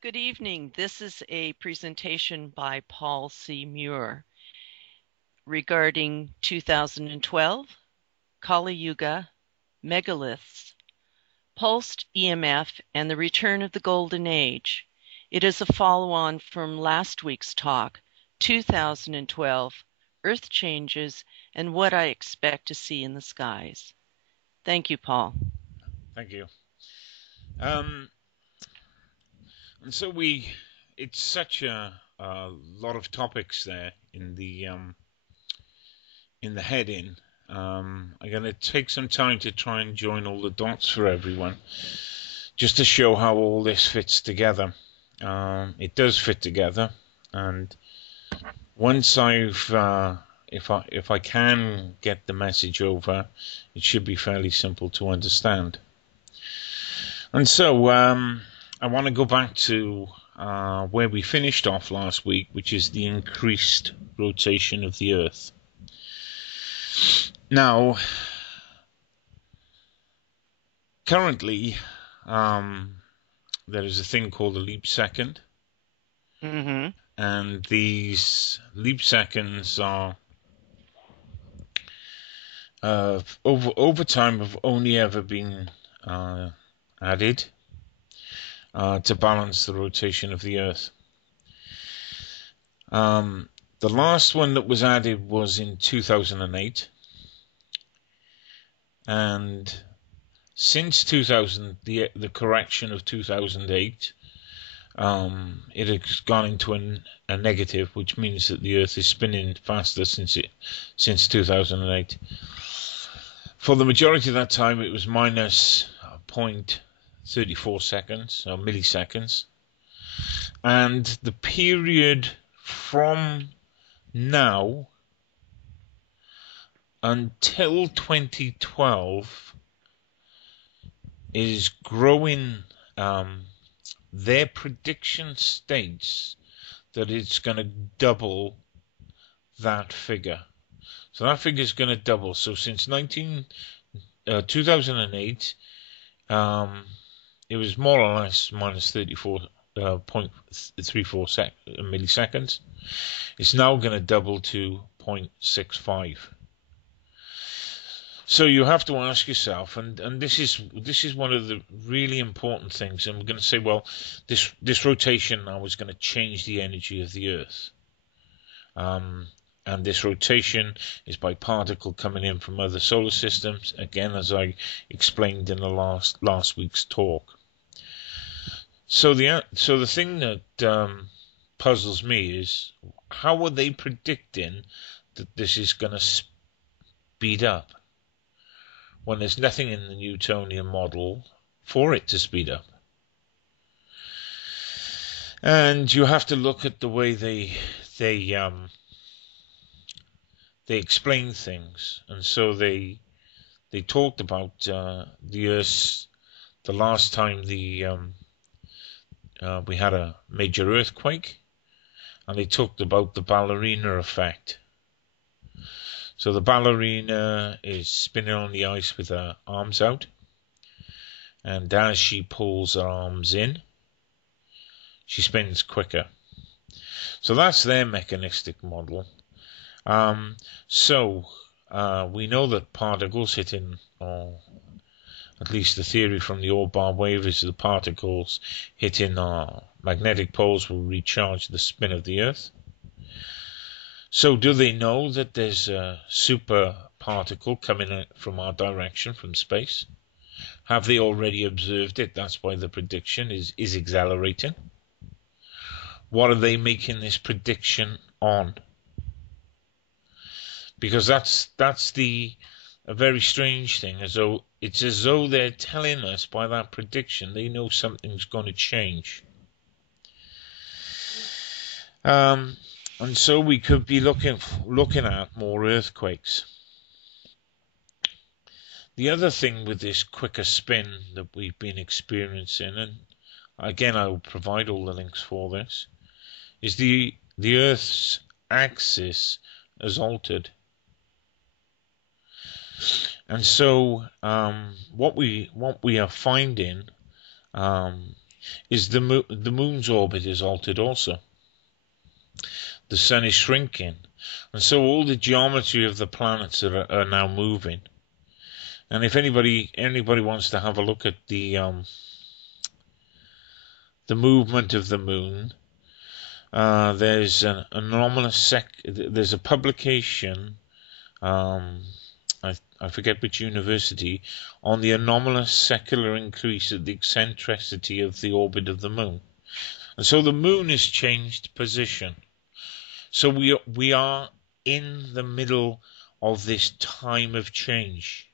Good evening. This is a presentation by Paul C. Muir regarding 2012 Kali Yuga Megaliths, pulsed EMF, and the return of the Golden Age. It is a follow-on from last week's talk, 2012 Earth Changes and What I Expect to See in the Skies. Thank you, Paul. Thank you. And so it's such a lot of topics there in the heading. I'm going to take some time to try and join all the dots for everyone, just to show how all this fits together. It does fit together, and once if I can get the message over, it should be fairly simple to understand. And so I want to go back to where we finished off last week, which is the increased rotation of the Earth. Now, currently, there is a thing called a leap second. Mm-hmm. And these leap seconds are, over time, have only ever been added to balance the rotation of the Earth. The last one that was added was in 2008, and since 2000, the correction of 2008, it has gone into a negative, which means that the Earth is spinning faster since 2008. For the majority of that time, it was minus 0.34 seconds, or milliseconds. And the period from now until 2012 is growing. Their prediction states that it's going to double that figure. So that figure is going to double. So since 2008, it was more or less minus 34.34 milliseconds. It's now going to double to 0.65. So you have to ask yourself, and this is one of the really important things. And we're going to say, well, this rotation now is going to change the energy of the Earth. And this rotation is by particle coming in from other solar systems, again, as I explained in the last week's talk. So the thing that puzzles me is, how are they predicting that this is going to speed up when there's nothing in the Newtonian model for it to speed up? And you have to look at the way they explain things. And so they talked about the Earth the last time we had a major earthquake, and they talked about the Ballerina Effect. So the ballerina is spinning on the ice with her arms out, and as she pulls her arms in, she spins quicker. So that's their mechanistic model. So we know that particles hitting, or at least the theory from the Orr-Bar wave is the particles hitting our magnetic poles will recharge the spin of the Earth. So do they know that there's a super particle coming from our direction, from space? Have they already observed it? That's why the prediction is accelerating. What are they making this prediction on? Because that's a very strange thing. It's as though they're telling us by that prediction they know something's going to change. And so we could be looking at more earthquakes. The other thing with this quicker spin that we've been experiencing, and again I will provide all the links for this, is the Earth's axis has altered. And so what we are finding is the moon's orbit is altered also. The sun is shrinking, and so all the geometry of the planets are now moving. And if anybody wants to have a look at the movement of the moon, there's an anomalous there's a publication, I forget which university, on the anomalous secular increase of the eccentricity of the orbit of the moon. And so the moon has changed position. So we are in the middle of this time of change.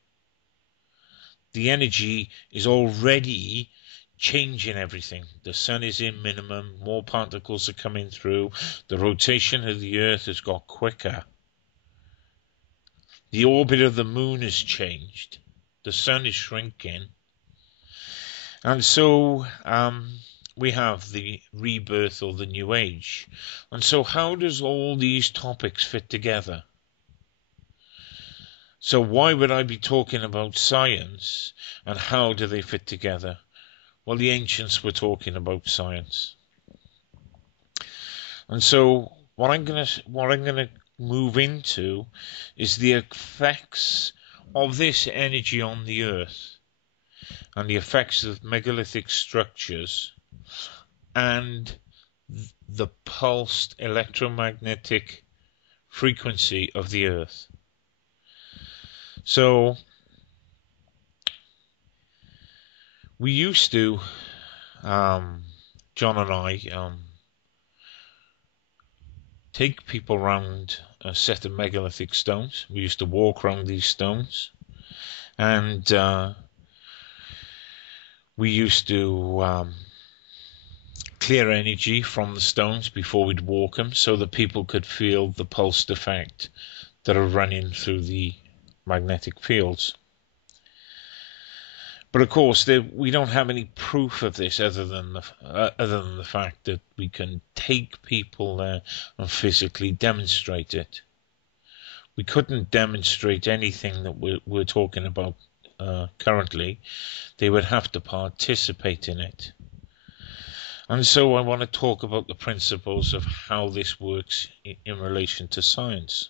The energy is already changing everything. The sun is in minimum, more particles are coming through, the rotation of the earth has got quicker. The orbit of the moon has changed. The sun is shrinking. And so we have the rebirth or the new age. And so how does all these topics fit together? So why would I be talking about science, and how do they fit together? Well, the ancients were talking about science. And so what I'm going to move into is the effects of this energy on the earth, and the effects of megalithic structures and the pulsed electromagnetic frequency of the earth. So we used to, John and I, take people around a set of megalithic stones. We used to walk around these stones, and we used to clear energy from the stones before we'd walk them, so that people could feel the pulsed effect that are running through the magnetic fields. But of course, we don't have any proof of this other than the fact that we can take people there and physically demonstrate it. We couldn't demonstrate anything that we're talking about currently. They would have to participate in it. And so I want to talk about the principles of how this works in relation to science.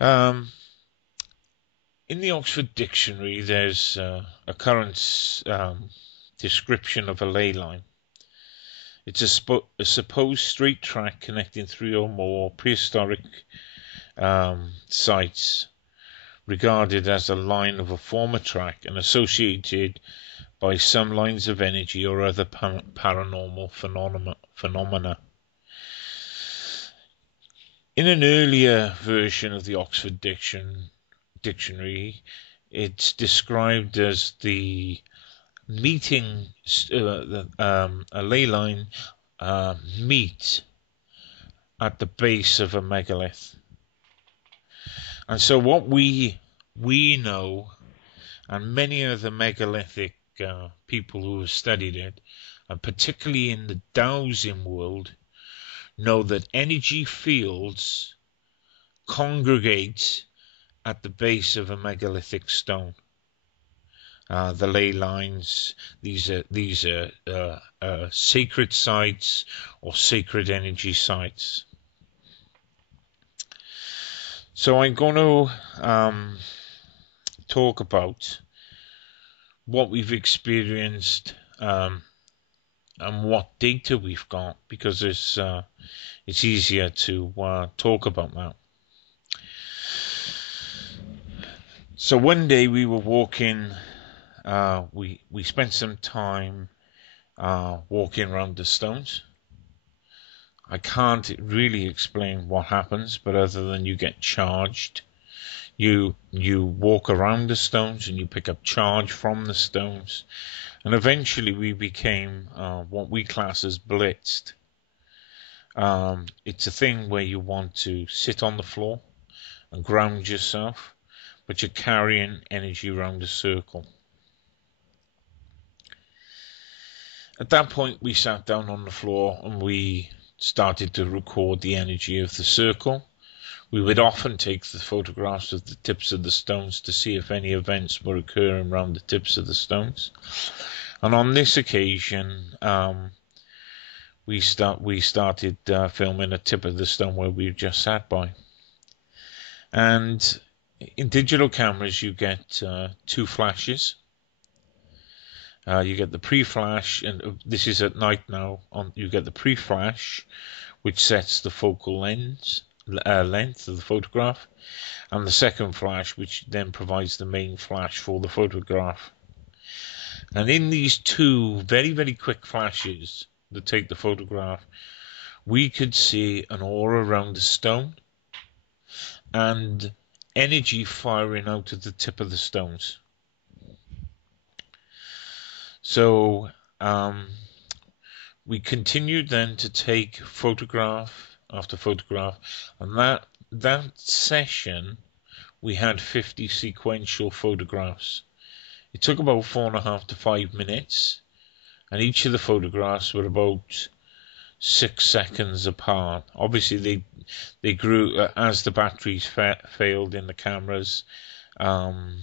In the Oxford Dictionary, there's a current description of a ley line. It's a supposed straight track connecting three or more prehistoric sites, regarded as a line of a former track and associated by some lines of energy or other paranormal phenomena. In an earlier version of the Oxford Dictionary, it's described as the meeting, a ley line meet at the base of a megalith. And so what we know, and many of the megalithic people who have studied it, and particularly in the dowsing world, know that energy fields congregate at the base of a megalithic stone. The ley lines, these are sacred sites or sacred energy sites. So I'm going to talk about what we've experienced and what data we've got, because it's easier to talk about that. So one day we were walking, we spent some time walking around the stones. I can't really explain what happens, but other than you get charged, you walk around the stones and you pick up charge from the stones, and eventually we became what we class as blitzed. It's a thing where you want to sit on the floor and ground yourself, but you're carrying energy around a circle. At that point, we sat down on the floor and we started to record the energy of the circle. We would often take the photographs of the tips of the stones to see if any events were occurring around the tips of the stones. And on this occasion, we started filming the tip of the stone where we just sat by. And in digital cameras, you get 2 flashes. You get the pre-flash, and this is at night now. You get the pre-flash, which sets the focal length of the photograph, and the second flash, which then provides the main flash for the photograph. And in these 2 very, very quick flashes that take the photograph, we could see an aura around the stone and energy firing out of the tip of the stones. So we continued then to take photograph after photograph, and that session we had 50 sequential photographs. It took about 4.5 to 5 minutes, and each of the photographs were about 6 seconds apart. Obviously they grew as the batteries failed in the cameras. The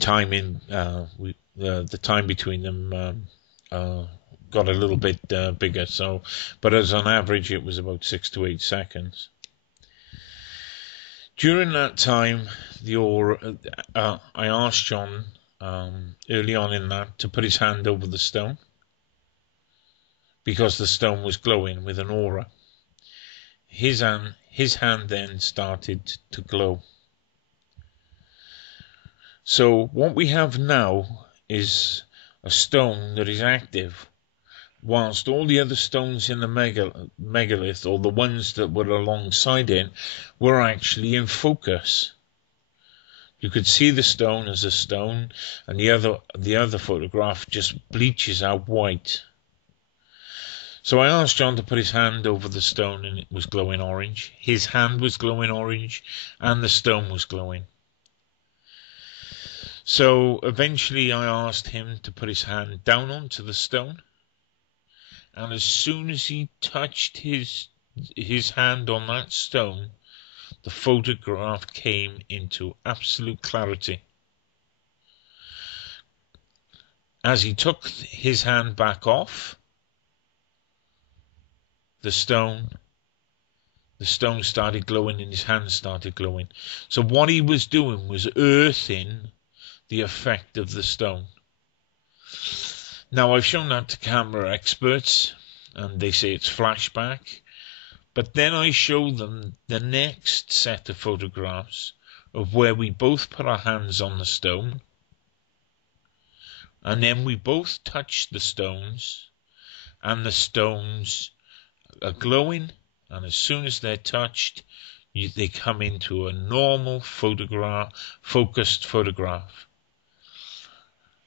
timing, the time between them got a little bit bigger. So, but as on average, it was about 6 to 8 seconds. During that time, I asked John early on in that to put his hand over the stone, because the stone was glowing with an aura. His hand then started to glow. So what we have now is a stone that is active, whilst all the other stones in the megalith, or the ones that were alongside it, were actually in focus. You could see the stone as a stone, and the other photograph just bleaches out white. So I asked John to put his hand over the stone, and it was glowing orange. His hand was glowing orange, and the stone was glowing. So eventually I asked him to put his hand down onto the stone, and as soon as he touched his hand on that stone, the photograph came into absolute clarity. As he took his hand back off the stone started glowing and his hand started glowing. So what he was doing was earthing the effect of the stone. Now I've shown that to camera experts and they say it's flashback, but then I show them the next set of photographs of where we both put our hands on the stone, and then we both touch the stones, and the stones are glowing, and as soon as they're touched, they come into a normal focused photograph.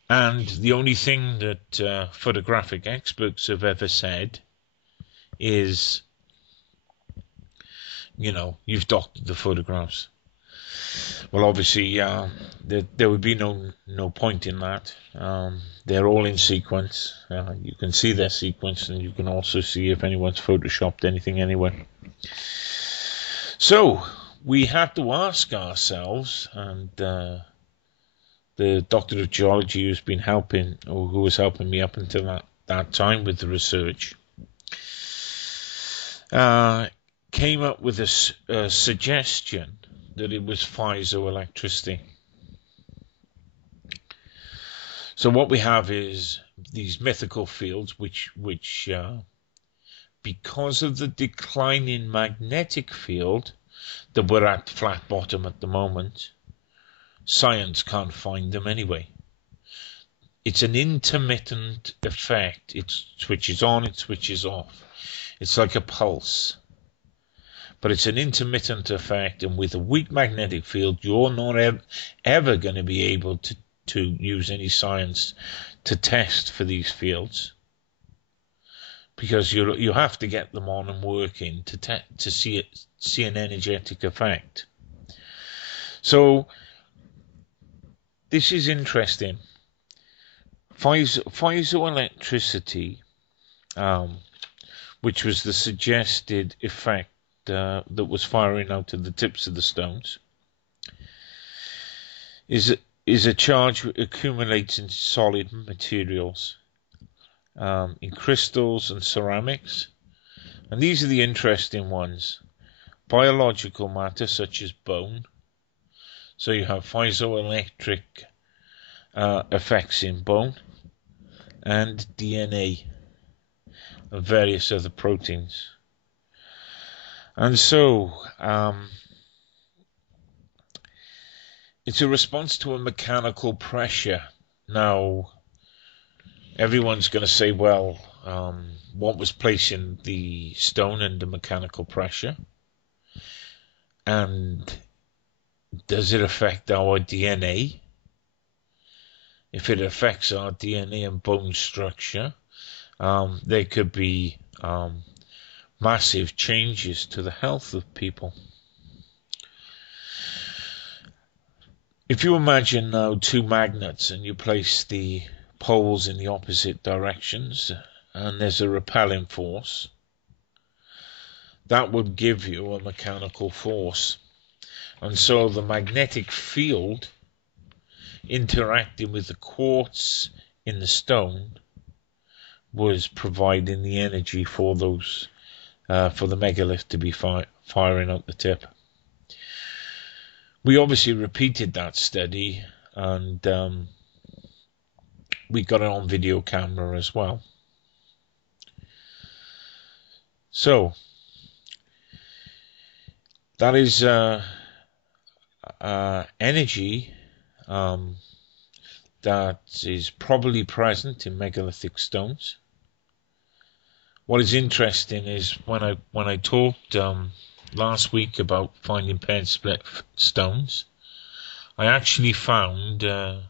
And the only thing that photographic experts have ever said is, you've doctored the photographs. Well, obviously, there would be no point in that. They're all in sequence. You can see their sequence, and you can also see if anyone's photoshopped anything anywhere. So we have to ask ourselves, and the doctor of geology who's been helping, or who was helping me up until that time with the research, came up with a suggestion that it was piezoelectricity. So what we have is these mythical fields, which because of the declining magnetic field that we're at flat bottom at the moment, science can't find them anyway. It's an intermittent effect. It switches on, it switches off. It's like a pulse. But it's an intermittent effect, and with a weak magnetic field, you're not ever going to be able to use any science to test for these fields, because you have to get them on and working to see an energetic effect. So this is interesting. Piezoelectricity, which was the suggested effect that was firing out of the tips of the stones, is a charge which accumulates in solid materials, in crystals and ceramics. And these are the interesting ones. Biological matter such as bone. So you have piezoelectric effects in bone, and DNA and various other proteins. And so it's a response to a mechanical pressure. Now, everyone's going to say, well, what was placing the stone under mechanical pressure? And does it affect our DNA? If it affects our DNA and bone structure, there could be massive changes to the health of people. If you imagine now two magnets and you place the poles in the opposite directions and there's a repelling force, that would give you a mechanical force. And so the magnetic field interacting with the quartz in the stone was providing the energy for those for the megalith to be firing out the tip. We obviously repeated that study, and we got it on video camera as well. So that is energy that is probably present in megalithic stones. What is interesting is when I talked last week about finding paired split stones, I actually found a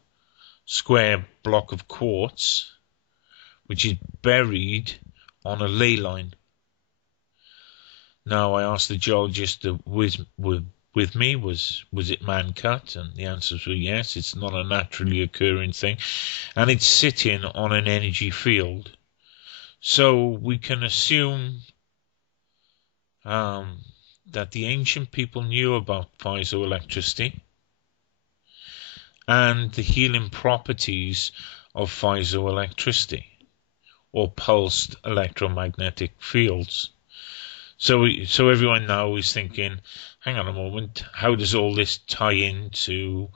square block of quartz which is buried on a ley line. Now, I asked the geologist with me, was it man cut? And the answers were yes. It's not a naturally occurring thing, and it's sitting on an energy field. So we can assume that the ancient people knew about piezoelectricity and the healing properties of piezoelectricity, or pulsed electromagnetic fields. So everyone now is thinking, hang on a moment, how does all this tie into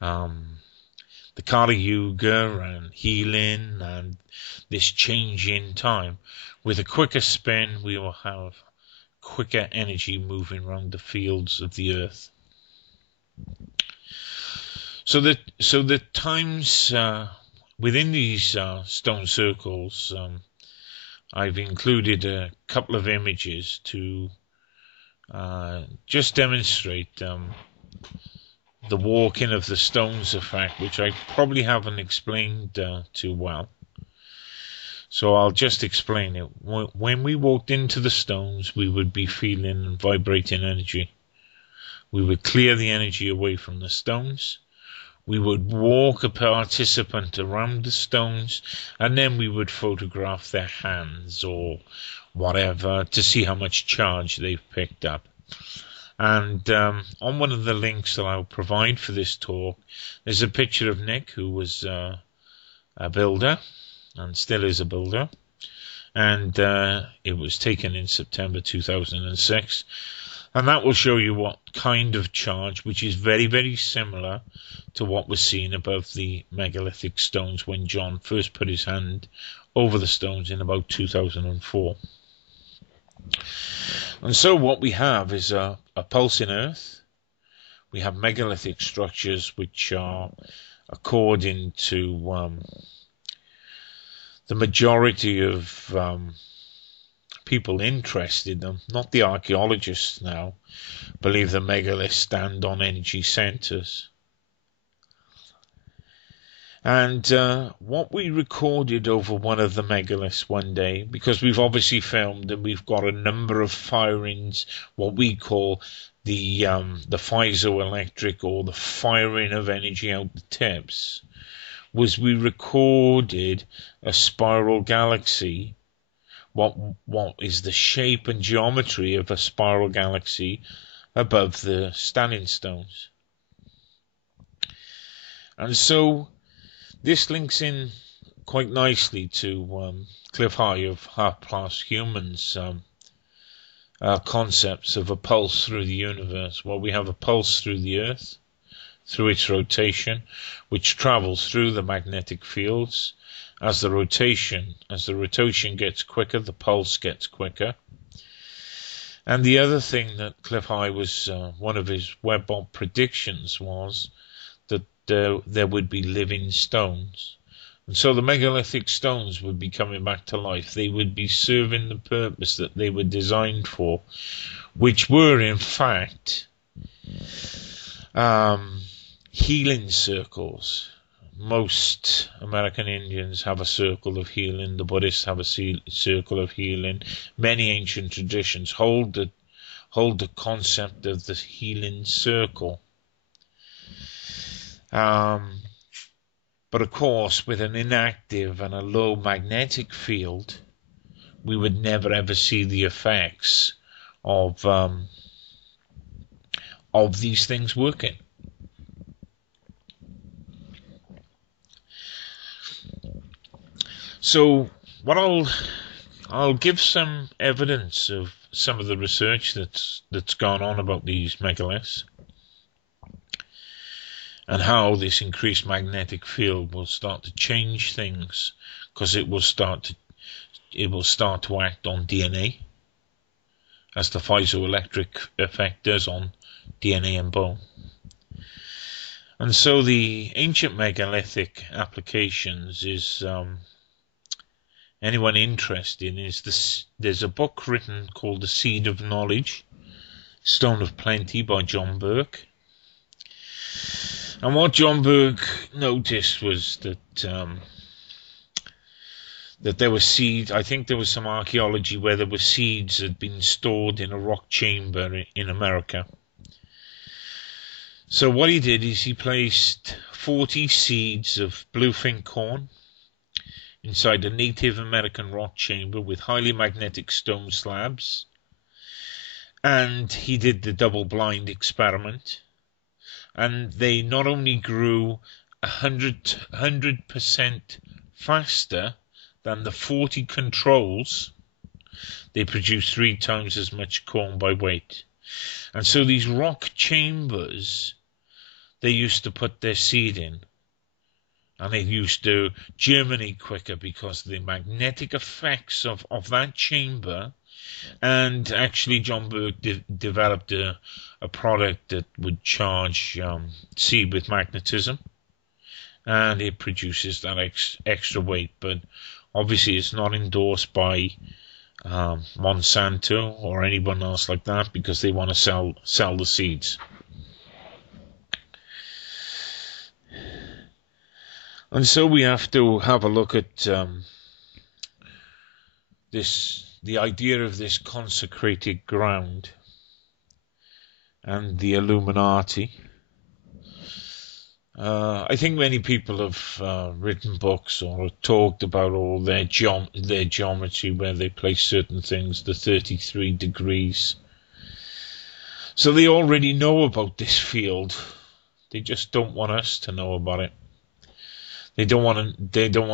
the Kali Yuga and healing and this change in time? With a quicker spin, we will have quicker energy moving around the fields of the earth. So the times within these stone circles, I've included a couple of images to just demonstrate the walking of the stones effect, which I probably haven't explained too well. So I'll just explain it. When we walked into the stones, we would be feeling vibrating energy. We would clear the energy away from the stones. We would walk a participant around the stones, and then we would photograph their hands or whatever to see how much charge they've picked up. And on one of the links that I'll provide for this talk, there's a picture of Nick, who was a builder and still is a builder. And it was taken in September 2006. And that will show you what kind of charge, which is very, very similar to what was seen above the megalithic stones when John first put his hand over the stones in about 2004. And so what we have is a pulsing earth. We have megalithic structures which are, according to the majority of people interested in them, not the archaeologists now, believe the megaliths stand on energy centers. And what we recorded over one of the megaliths one day, because we've obviously filmed and we've got a number of firings, what we call the piezoelectric, or the firing of energy out the tips, was we recorded a spiral galaxy. What is the shape and geometry of a spiral galaxy above the standing stones. And so this links in quite nicely to Cliff High of Half-Past Humans' concepts of a pulse through the universe. Well, we have a pulse through the Earth, through its rotation, which travels through the magnetic fields. As the rotation gets quicker, the pulse gets quicker. And the other thing that Cliff High was, one of his Webb predictions was that there would be living stones. And so the megalithic stones would be coming back to life. They would be serving the purpose that they were designed for, which were, in fact, healing circles. Most American Indians have a circle of healing. The Buddhists have a circle of healing. Many ancient traditions hold the concept of the healing circle. But of course, with an inactive and a low magnetic field, we would never ever see the effects of these things working. So what I'll give some evidence of some of the research that's gone on about these megaliths, and how this increased magnetic field will start to change things, because it will start to act on DNA, as the Piezoelectric effect does on DNA and bone. And so the ancient megalithic applications is, anyone interested is this. There's a book written called The Seed of Knowledge, Stone of Plenty by John Burke. And what John Burke noticed was that there were seeds. I think there was some archaeology where there were seeds that had been stored in a rock chamber in America. So what he did is he placed 40 seeds of blue flint corn inside a Native American rock chamber with highly magnetic stone slabs. And he did the double-blind experiment. And they not only grew 100% faster than the 40 controls, they produced 3 times as much corn by weight. And so these rock chambers, they used to put their seed in, and they used to germinate quicker because of the magnetic effects of that chamber. And actually John Burke developed a product that would charge seed with magnetism, and it produces that extra weight. But obviously it's not endorsed by Monsanto or anyone else like that, because they want to sell the seeds. And so we have to have a look at the idea of this consecrated ground and the Illuminati. I think many people have written books or talked about all their geometry, where they place certain things, the 33 degrees. So they already know about this field. They just don't want us to know about it. They don't want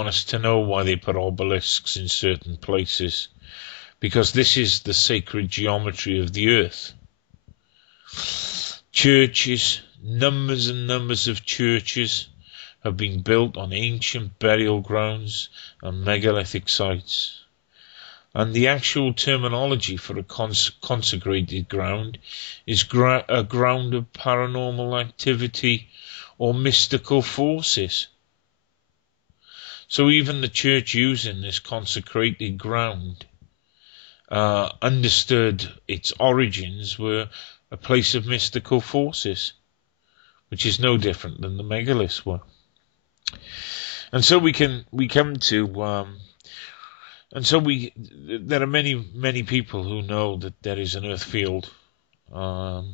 us to know why they put obelisks in certain places, because this is the sacred geometry of the earth. Churches, numbers and numbers of churches have been built on ancient burial grounds and megalithic sites. And the actual terminology for a consecrated ground is a ground of paranormal activity or mystical forces. So even the church using this consecrated ground understood its origins were a place of mystical forces, which is no different than the megaliths were. And so we come to there are many people who know that there is an earth field, and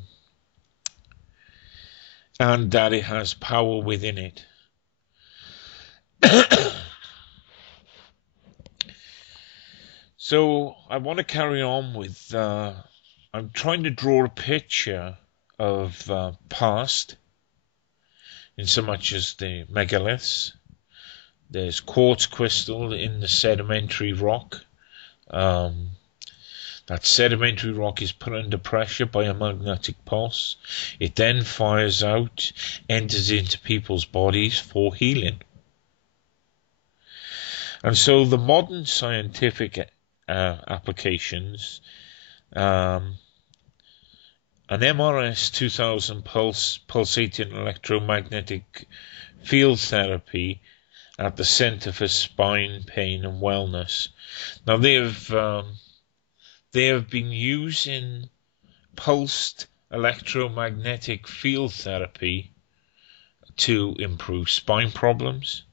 that it has power within it. So I want to carry on with, I'm trying to draw a picture of past in so much as the megaliths. There's quartz crystal in the sedimentary rock. That sedimentary rock is put under pressure by a magnetic pulse. It then fires out, enters into people's bodies for healing. And so the modern scientific applications, an MRS 2000 pulsating electromagnetic field therapy at the Center for Spine Pain and Wellness. Now they have been using pulsed electromagnetic field therapy to improve spine problems.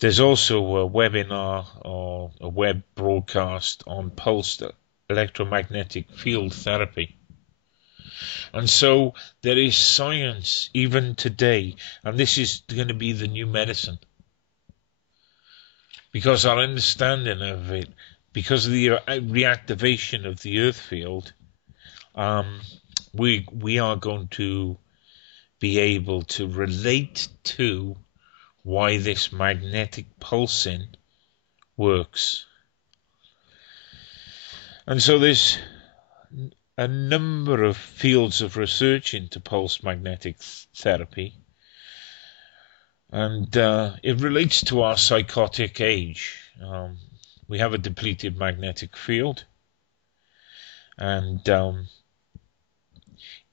There's also a webinar or a web broadcast on pulsed electromagnetic field therapy. And so there is science even today, and this is going to be the new medicine. Because our understanding of it, because of the reactivation of the earth field, we are going to be able to relate to why this magnetic pulsing works. And so there's a number of fields of research into pulsed magnetic therapy, and it relates to our psychotic age. We have a depleted magnetic field, and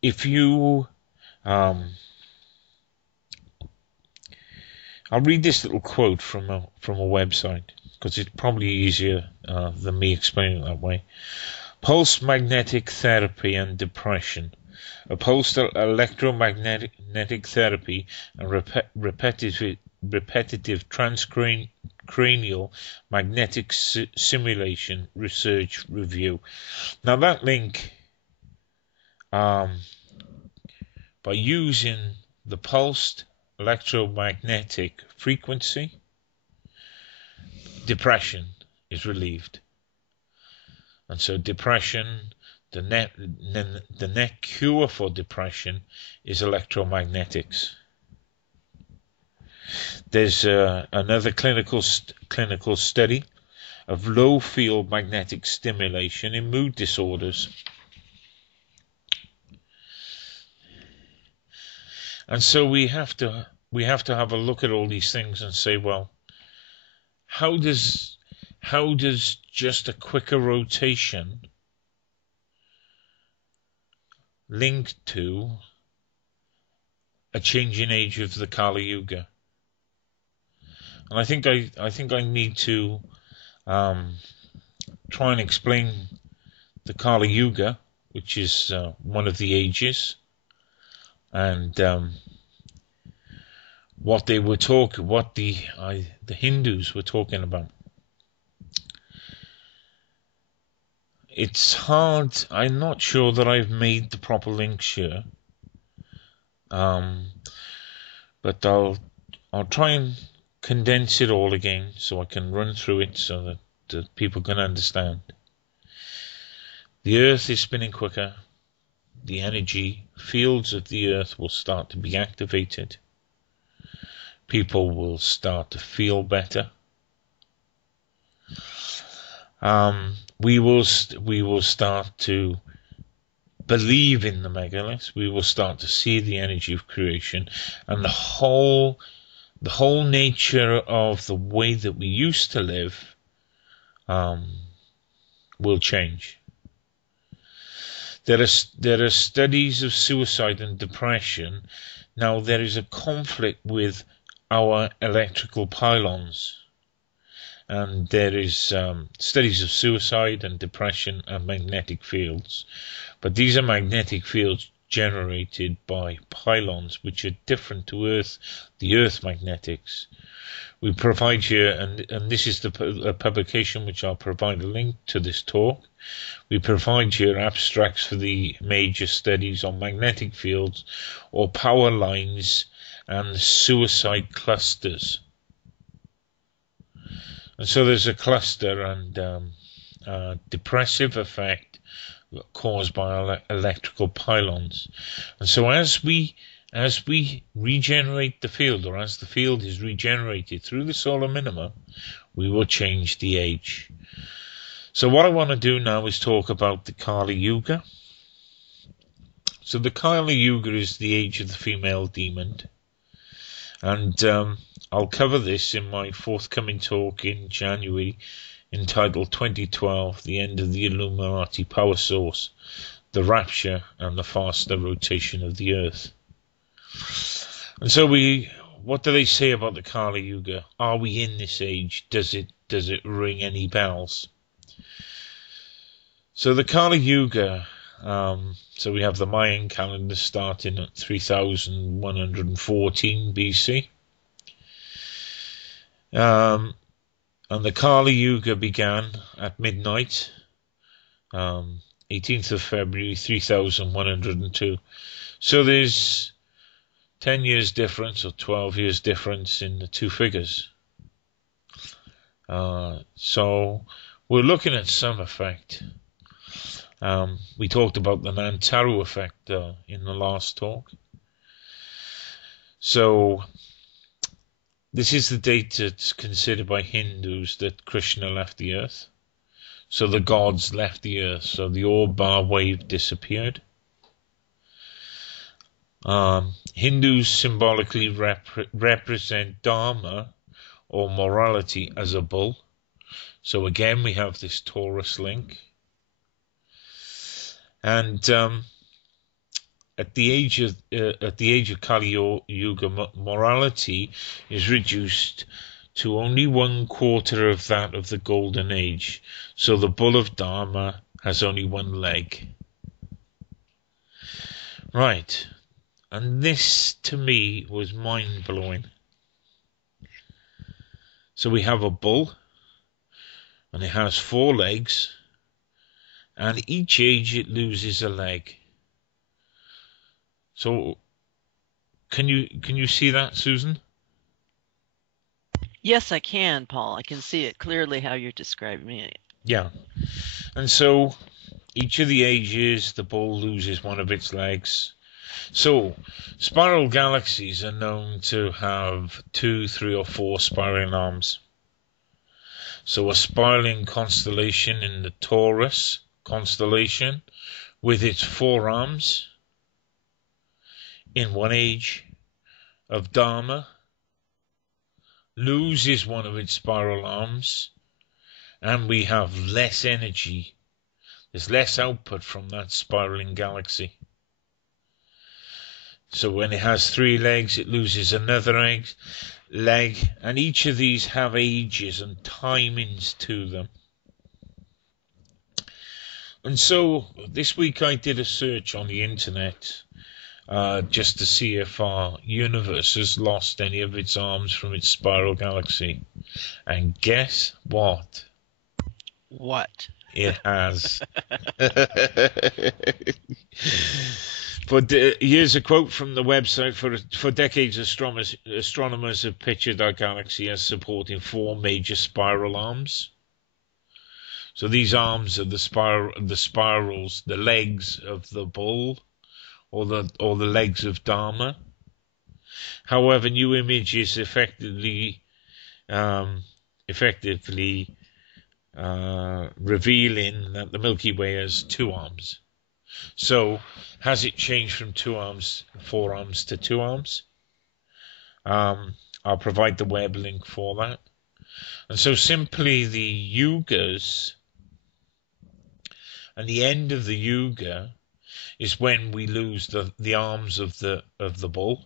if you I'll read this little quote from a website, because it's probably easier than me explaining it that way. Pulse magnetic therapy and depression. A pulsed electromagnetic therapy and repetitive transcranial magnetic simulation research review. Now that link, by using the pulsed electromagnetic frequency, depression is relieved. And so depression, the net cure for depression is electromagnetics. There's another clinical study of low field magnetic stimulation in mood disorders. And so we have to have a look at all these things and say, well, how does just a quicker rotation link to a changing age of the Kali Yuga? And I think I need to try and explain the Kali Yuga, which is one of the ages, and what the Hindus were talking about. It's hard. I'm not sure that I've made the proper links here, but I'll try and condense it all again so I can run through it so that people can understand. The Earth is spinning quicker. The energy fields of the Earth will start to be activated. People will start to feel better. We will start to believe in the megaliths. We will start to see the energy of creation, and the whole nature of the way that we used to live will change. There are studies of suicide and depression. Now there is a conflict with our electrical pylons, and there is studies of suicide and depression and magnetic fields, but these are magnetic fields generated by pylons which are different to the Earth magnetics. We provide here, and this is a publication which I'll provide a link to this talk. We provide here abstracts for the major studies on magnetic fields or power lines and suicide clusters. And so there's a cluster and depressive effect caused by electrical pylons. And so as we as we regenerate the field, or as the field is regenerated through the solar minima, we will change the age. So what I want to do now is talk about the Kali Yuga. So the Kali Yuga is the age of the female demon. And I'll cover this in my forthcoming talk in January, entitled 2012, The End of the Illuminati Power Source, the Rapture and the Faster Rotation of the Earth. And so what do they say about the Kali Yuga? Are we in this age? Does it ring any bells? So the Kali Yuga, so we have the Mayan calendar starting at 3114 BC. And the Kali Yuga began at midnight, 18th of February 3102. So there's 10 years difference or 12 years difference in the two figures. So we're looking at some effect. We talked about the Nantaru effect in the last talk. So this is the date that's considered by Hindus that Krishna left the earth. So the gods left the earth. So the Orbar wave disappeared. Hindus symbolically represent Dharma or morality as a bull. So again we have this Taurus link. And at the age of Kali Yuga, morality is reduced to only 1/4 of that of the Golden Age. So the bull of Dharma has only one leg. Right. And this, to me, was mind-blowing. So we have a bull, and it has 4 legs, and each age it loses a leg. So, can you see that, Susan? Yes, I can, Paul. I can see it clearly how you're describing it. Yeah. And so, each of the ages, the bull loses one of its legs. So, spiral galaxies are known to have 2, 3, or 4 spiraling arms. So a spiraling constellation in the Taurus constellation with its 4 arms in one age of Dharma loses one of its spiral arms, and we have less energy. There's less output from that spiraling galaxy. So when it has 3 legs, it loses another leg, and each of these have ages and timings to them. And so this week I did a search on the internet just to see if our universe has lost any of its arms from its spiral galaxy. And guess what? What? It has. But here's a quote from the website. For decades, astronomers have pictured our galaxy as supporting 4 major spiral arms. So these arms are the spirals, the legs of the bull, or the legs of Dharma. However, new images effectively revealing that the Milky Way has 2 arms. So, has it changed from 4 arms to 2 arms? I'll provide the web link for that. And so simply the yugas, and the end of the yuga is when we lose the arms of the bull.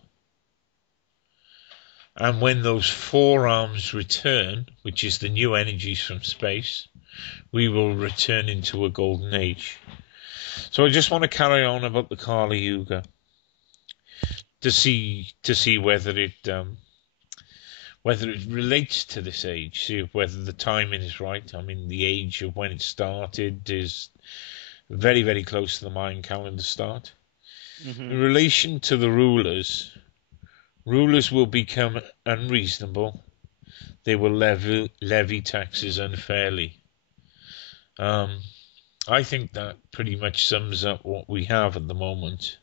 And when those 4 arms return, which is the new energies from space, we will return into a golden age. So I just want to carry on about the Kali Yuga to see whether it relates to this age, see whether the timing is right. I mean, the age of when it started is very, very close to the Mayan calendar start. Mm-hmm. In relation to the rulers will become unreasonable. They will levy taxes unfairly. I think that pretty much sums up what we have at the moment.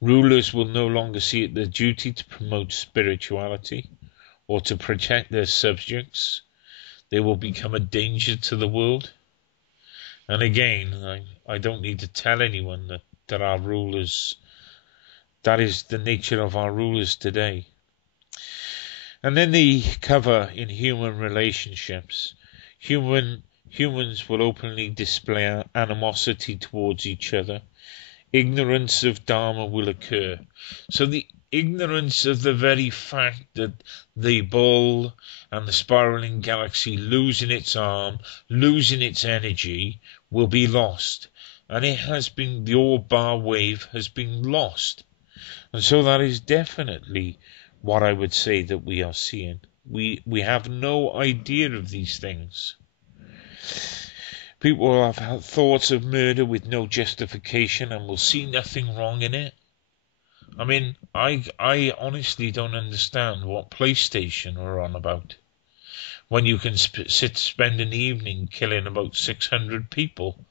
Rulers will no longer see it their duty to promote spirituality or to protect their subjects. They will become a danger to the world. And again, I don't need to tell anyone that our rulers, that is the nature of our rulers today. And then the cover in human relationships. Humans will openly display animosity towards each other. Ignorance of Dharma will occur. So the ignorance of the very fact that the bull and the spiraling galaxy losing its arm, losing its energy, will be lost. And it has been, the Orbar wave has been lost. And so that is definitely what I would say that we are seeing. We have no idea of these things. People have had thoughts of murder with no justification and will see nothing wrong in it. I mean, I honestly don't understand what PlayStation are on about. When you can spend an evening killing about 600 people,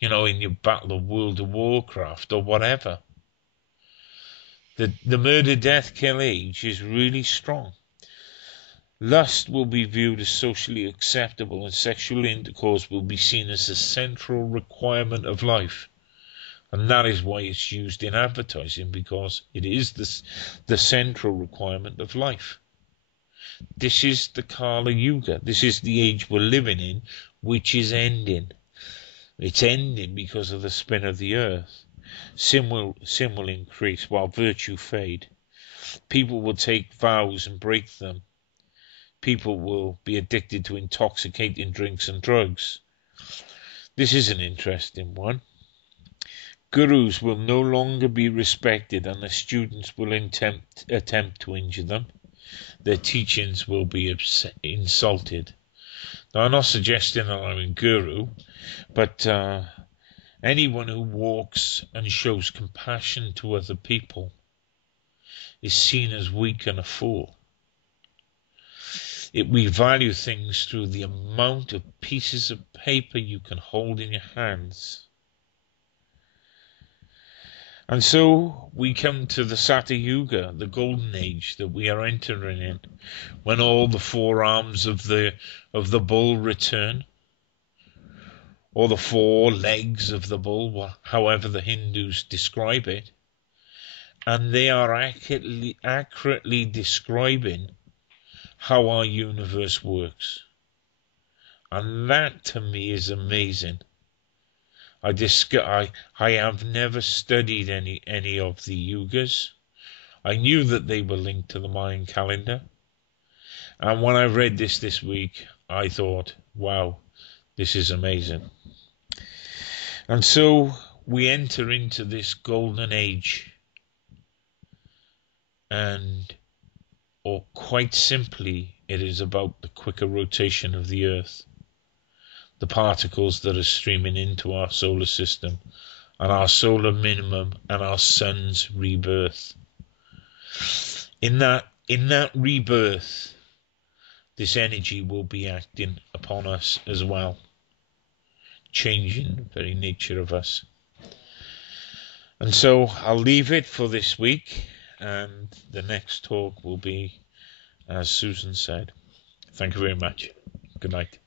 in your Battle of World of Warcraft or whatever. The murder, death, kill age is really strong. Lust will be viewed as socially acceptable and sexual intercourse will be seen as a central requirement of life. And that is why it's used in advertising, because it is the central requirement of life. This is the Kali Yuga. This is the age we're living in, which is ending. It's ending because of the spin of the earth. Sin will increase while virtue fade. People will take vows and break them. People will be addicted to intoxicating drinks and drugs. This is an interesting one. Gurus will no longer be respected and the students will attempt to injure them. Their teachings will be insulted. Now, I'm not suggesting that I'm a guru, but anyone who walks and shows compassion to other people is seen as weak and a fool. We value things through the amount of pieces of paper you can hold in your hands. And so we come to the Sati Yuga, the golden age that we are entering in, when all the four arms of the bull return, or the four legs of the bull, however the Hindus describe it, and they are accurately describing how our universe works. And that to me is amazing. I have never studied any of the yugas. I knew that they were linked to the Mayan calendar. And when I read this week, I thought, wow, this is amazing. And so we enter into this golden age. Or quite simply, it is about the quicker rotation of the Earth, the particles that are streaming into our solar system, and our solar minimum, and our sun's rebirth. In that rebirth, this energy will be acting upon us as well, changing the very nature of us. And so I'll leave it for this week. And the next talk will be, as Susan said. Thank you very much. Good night.